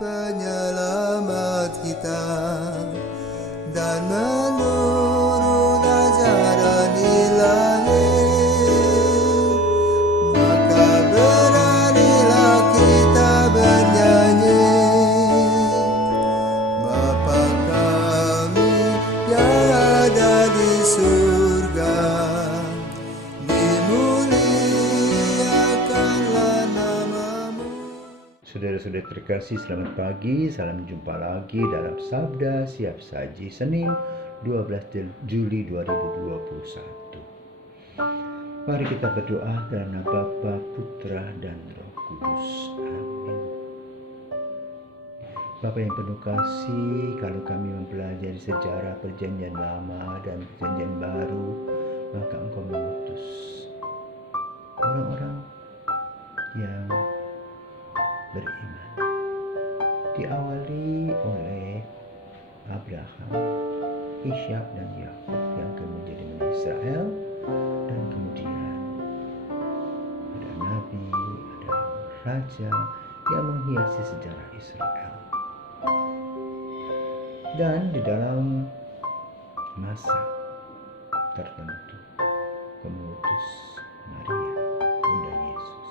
penyelamat kita dan menurut ajaran Ilahi, maka beranilah kita bernyanyi, Bapa kami yang ada di surga, dimuliakanlah namamu. Saudara-saudara terkasih, selamat pagi. Salam jumpa lagi dalam Sabda Siap Saji Senin 12 Juli 2021. Mari kita berdoa dalam nama Bapa, Putra, dan Roh Kudus. Amin. Bapa yang penuh kasih, kalau kami mempelajari sejarah Perjanjian Lama dan Perjanjian Baru, maka Engkau mengutus orang-orang yang beriman, diawali oleh Abraham, Ishak, dan Yakub yang kemudian menjadi Israel, dan kemudian ada nabi, ada raja yang menghiasi sejarah Israel. Dan di dalam masa tertentu mengutus Maria, Bunda Yesus,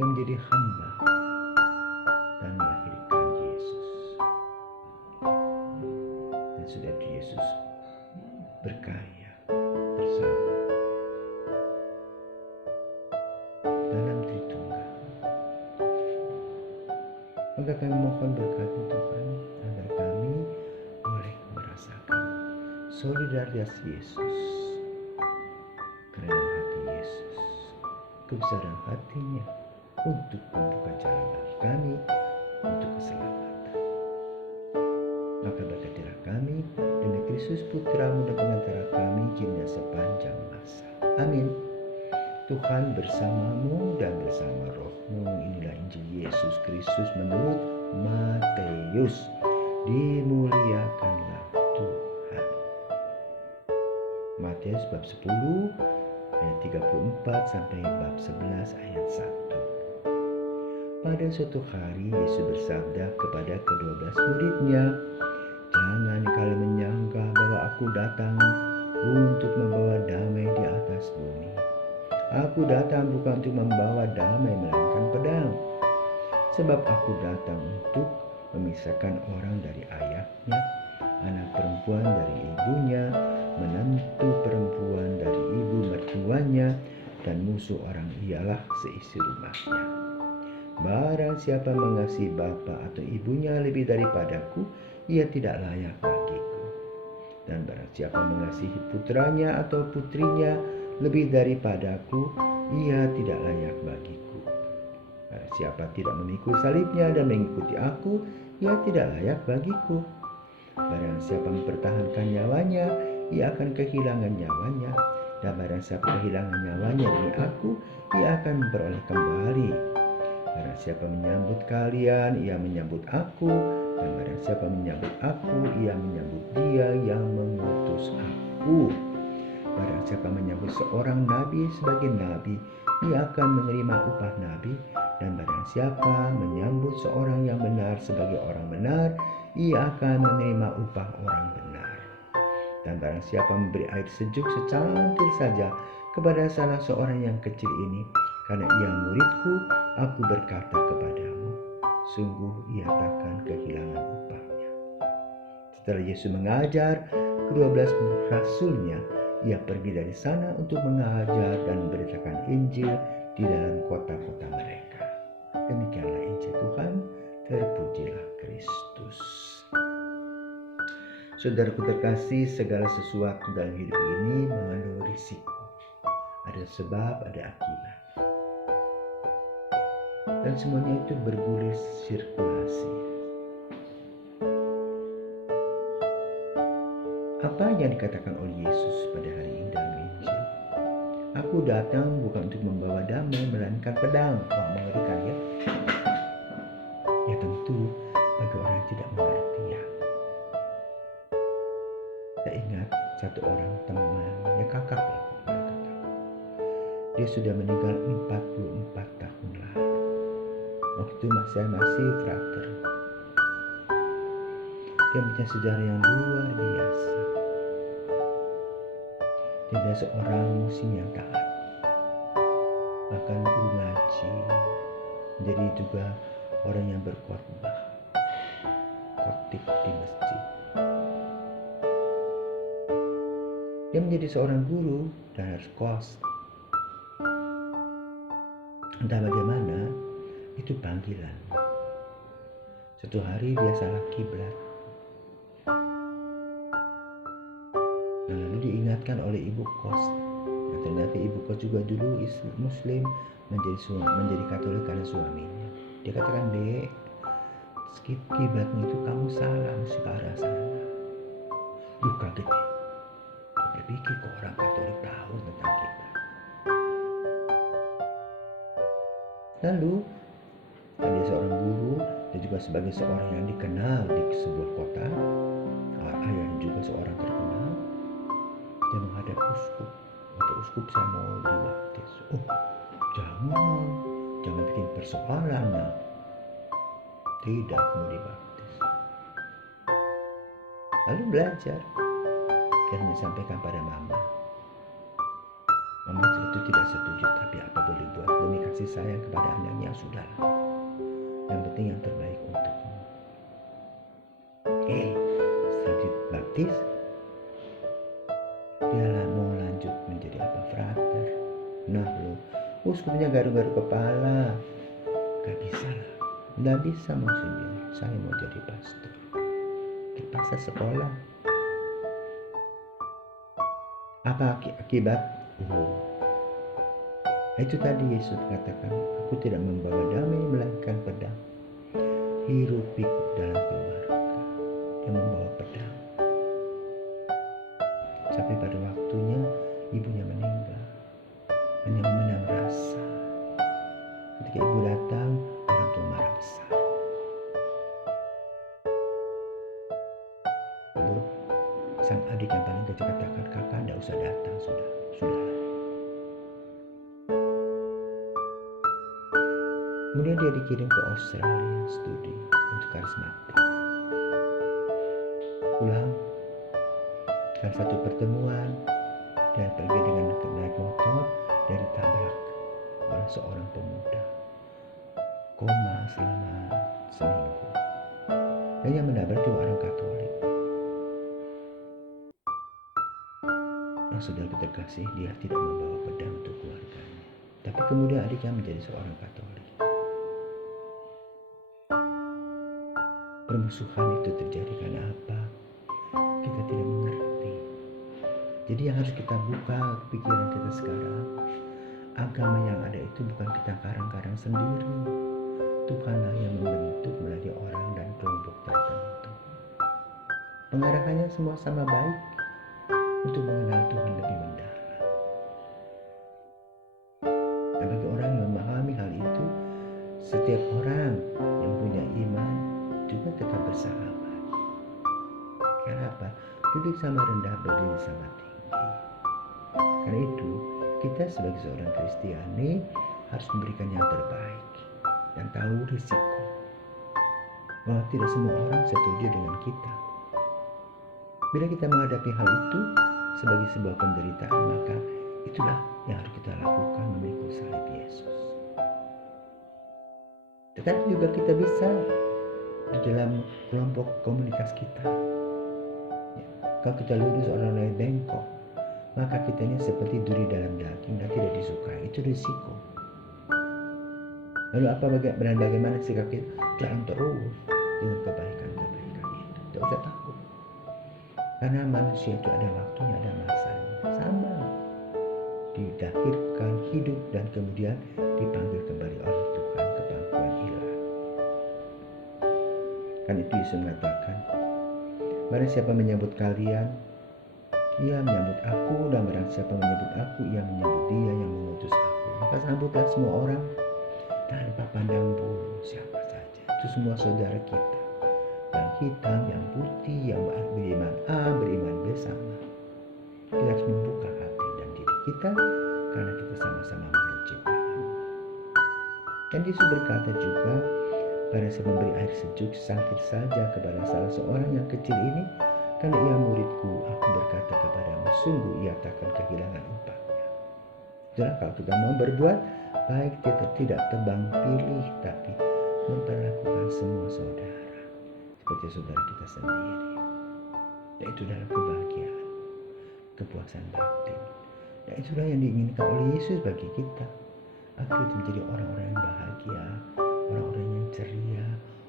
yang menjadi hamba dan melahirkan Yesus. Dan saudara Yesus berkarya bersama dalam Tritunggal. Maka kami mohon berkat Tuhan agar kami boleh merasakan solidaritas Yesus, kerendahan hati Yesus, kebesaran hatinya untuk membuka jalan bagi kami untuk keselamatan. Maka berkatilah kami demi Kristus Putramu dan pengantara kami kini sepanjang masa. Amin. Tuhan bersamamu dan bersama rohmu. Inilah Injil Yesus Kristus menurut Matius. Dimuliakanlah Tuhan. Matius bab 10 ayat 34 sampai bab 11 ayat 1. Pada suatu hari Yesus bersabda kepada ke-12 muridnya, "Jangan kalian menyangka bahwa aku datang untuk membawa damai di atas bumi. Aku datang bukan untuk membawa damai melainkan pedang. Sebab aku datang untuk memisahkan orang dari ayahnya, anak perempuan dari ibunya, menantu perempuan dari ibu mertuanya, dan musuh orang ialah seisi rumahnya. Barang siapa mengasihi bapa atau ibunya lebih daripadaku, ia tidak layak bagiku. Dan barang siapa mengasihi putranya atau putrinya lebih daripadaku, ia tidak layak bagiku. Barang siapa tidak memikul salibnya dan mengikuti aku, ia tidak layak bagiku. Barang siapa mempertahankan nyawanya, ia akan kehilangan nyawanya. Dan barang siapa kehilangan nyawanya demi aku, ia akan memperoleh kembali. Barang siapa menyambut kalian, ia menyambut aku. Dan barang siapa menyambut aku, ia menyambut dia yang mengutus aku. Barang siapa menyambut seorang nabi sebagai nabi, ia akan menerima upah nabi. Dan barang siapa menyambut seorang yang benar sebagai orang benar, ia akan menerima upah orang benar. Dan barang siapa memberi air sejuk secangkir saja kepada salah seorang yang kecil ini, karena ia muridku, aku berkata kepadamu, sungguh ia takkan kehilangan upahnya." Setelah Yesus mengajar ke-12 rasulnya, ia pergi dari sana untuk mengajar dan memberitakan Injil di dalam kota-kota mereka. Demikianlah Injil Tuhan, terpujilah Kristus. Saudaraku terkasih, segala sesuatu dalam hidup ini mengandung risiko. Ada sebab, ada akibat. Dan semuanya itu bergulir sirkulasi. Apa yang dikatakan oleh Yesus pada hari ini dalam Injil? Aku datang bukan untuk membawa damai, melainkan pedang. Wah, mengerikan ya. Ya tentu bagi orang yang tidak mengerti ya. Saya ingat satu orang temannya, kakak lah. Dia sudah meninggal 44 tahun lalu. waktu saya masih frater. Dia punya sejarah yang luar biasa. Dia adalah seorang muslim yang taat, bahkan guru ngaji, menjadi juga orang yang berkhotbah khotib di masjid. Dia menjadi seorang guru dan harus kos. Entah bagaimana, itu panggilan. Suatu hari dia salah kiblat. Nah, lalu diingatkan oleh ibu kos. Nah, ternyata ibu kos juga dulu muslim, menjadi Katolik karena suaminya. Dia katakan, "Dek, kiblatmu itu kamu salah, mesti ke arah sana." Duh, kaget ya. Berpikir kok orang Katolik tahu tentang kita. Lalu dia seorang guru dan juga sebagai seorang yang dikenal di sebuah kota, ayahnya juga seorang terkenal. Dia menghadap uskup. Kata uskup, saya mau dibaptis. Oh, jangan bikin persoalan, nah. Tidak mau dibaptis. Lalu belajar. Dia hanya sampaikan pada mama. Mama itu tidak setuju, tapi apa boleh buat, demi kasih sayang kepada anaknya, sudah. Yang penting yang terbaik untukmu. Setelah dibaptis, dia mau lanjut menjadi apa, frater. Nah lo, uskupnya garu-garu kepala. Gak bisa lah, gak bisa maksudnya. Saya mau jadi pastor. Terpaksa sekolah. Apa akibat? Itu tadi Yesus katakan, aku tidak membawa damai melainkan pedang. Hiruk pikuk dalam keluarga, yang membawa pedang. Sampai pada waktunya ibunya meninggal, hanya memenang rasa. Ketika ibu datang, orang tua marah besar. Lalu sang adik yang paling kecil katakan, kakak tidak usah datang, sudah. Kemudian dia dikirim ke Australia studi untuk karismatik. Pulang, dalam satu pertemuan, dia pergi dengan naik motor, dia ditabrak oleh seorang pemuda. Koma selama seminggu. Dan yang menabrak juga orang Katolik. Yang sudah terkasih, dia tidak membawa pedang untuk keluarganya. Tapi kemudian adiknya menjadi seorang Katolik. Permusuhan itu terjadi karena apa? Kita tidak mengerti. Jadi yang harus kita buka pikiran kita sekarang, agama yang ada itu bukan kita karang-karang sendiri. Tuhanlah yang membentuk melalui orang dan kelompok tertentu. Pengarahannya semua sama baik untuk mengenal Tuhan lebih mendalam. Dan bagi orang yang memahami hal itu, setiap orang yang punya iman juga tetap bersahabat. Karena apa? Duduk sama rendah, berdiri sama tinggi. Karena itu, kita sebagai seorang Kristiani harus memberikan yang terbaik dan tahu risiko bahwa tidak semua orang setuju dengan kita. Bila kita menghadapi hal itu sebagai sebuah penderitaan, maka itulah yang harus kita lakukan, memikul salib Yesus. Tetapi juga kita bisa di dalam kelompok komunitas kita. Kalau kita lurus, orang lain bengkok, maka kita ini seperti duri dalam daging dan tidak disukai. Itu risiko. Lalu bagaimana sikap kita? Jalan terus dengan kebaikan-kebaikan itu. Tidak usah takut. Karena manusia itu ada waktunya, ada masanya. Sama. Dilahirkan, hidup, dan kemudian dipanggil kembali oleh Tuhan ke pangkuan ilahi. Kan itu Yesus mengatakan, barang siapa menyambut kalian, ia menyambut aku, dan barang siapa menyambut aku, ia menyambut dia yang mengutus aku. Maka sambutlah semua orang tanpa pandang bulu siapa saja. Itu semua saudara kita. Yang hitam, yang putih, yang beriman A, beriman B sama. Kita harus membuka hati dan diri kita karena kita sama-sama makhluk ciptaan. Dan Yesus berkata juga, pada saya memberi air sejuk sakit saja kepada salah seorang yang kecil ini, kalau ia muridku, aku berkata kepadamu, sungguh ia takkan kehilangan upahnya. Jangan kalau kita mau berbuat baik, kita tidak tebang pilih, tapi memperlakukan semua saudara seperti saudara kita sendiri, yaitu dalam kebahagiaan, kepuasan batin. Dan itulah yang diinginkan oleh Yesus bagi kita, agar kita menjadi orang-orang yang bahagia, orang-orang yang ceria,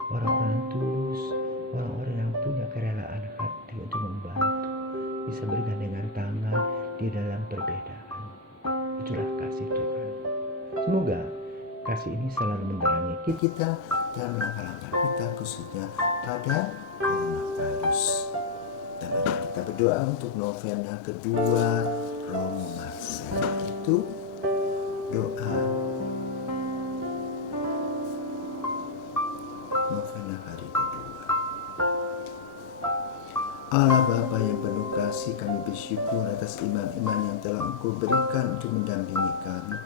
orang-orang yang tulus, orang-orang yang punya kerelaan hati untuk membantu, bisa bergandengan tangan di dalam perbedaan. Itulah kasih Tuhan. Semoga kasih ini selalu menerangi kita dalam langkah-langkah kita, khususnya pada coronavirus. Dan mari kita berdoa untuk novena kedua Romo Marcel. Itu doa novena hari kedua. Allah Bapa yang penuh kasih, kami bersyukur atas iman-iman yang telah Engkau berikan untuk mendampingi kami.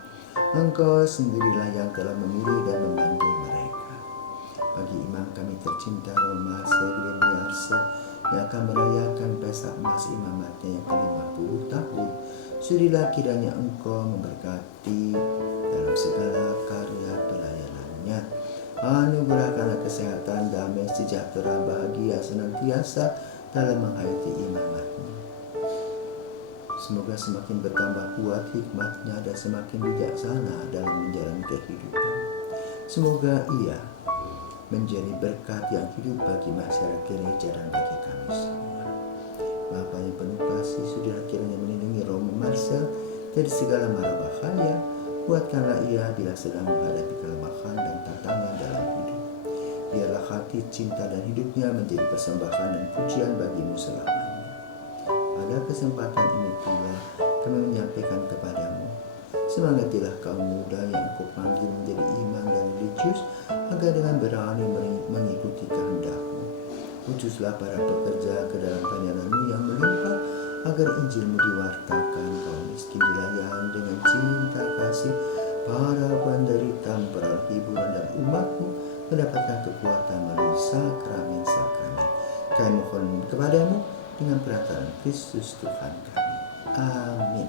Engkau sendirilah yang telah memilih dan memanggil mereka. Bagi imam kami tercinta Romo Marcel Gleniarse yang akan merayakan Pesta Emas imamatnya yang ke-50 tahun, sudilah kiranya Engkau memberkati dalam segala karya pelayanannya. Anugerahkanlah kesehatan, damai, sejahtera, bahagia senantiasa dalam menghayati imamatnya. Semoga semakin bertambah kuat hikmatnya dan semakin bijaksana dalam menjalani kehidupan. Semoga ia menjadi berkat yang hidup bagi masyarakat gereja dan bagi kami semua. Bapa yang penuh kasih, sudah kiranya melindungi Romo Marcel dari segala mara bahaya. Kuatkanlah ia bila sedang menghadapi kelemahan dan tantangan dalam hidup. Biarlah hati, cinta dan hidupnya menjadi persembahan dan pujian bagimu selamanya. Pada kesempatan ini pula kami menyampaikan kepadamu, semangatilah kaum muda yang Engkau panggil menjadi imam dan religius, agar dengan berani mengikuti kehendak-Mu. Utuslah para pekerja ke dalam pelayanan-Mu yang melimpah, agar Injil-Mu diwartakan, kaum miskin dilayani dengan cinta kasih, para penderita memperoleh hiburan, dan umat-Mu mendapatkan kekuatan melalui sakramen-sakramen. Kami mohon kepadamu dengan perantara Kristus Tuhan kami. Amin.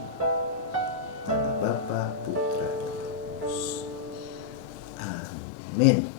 Allah Bapa, Putra, dan Roh Kudus. Amin.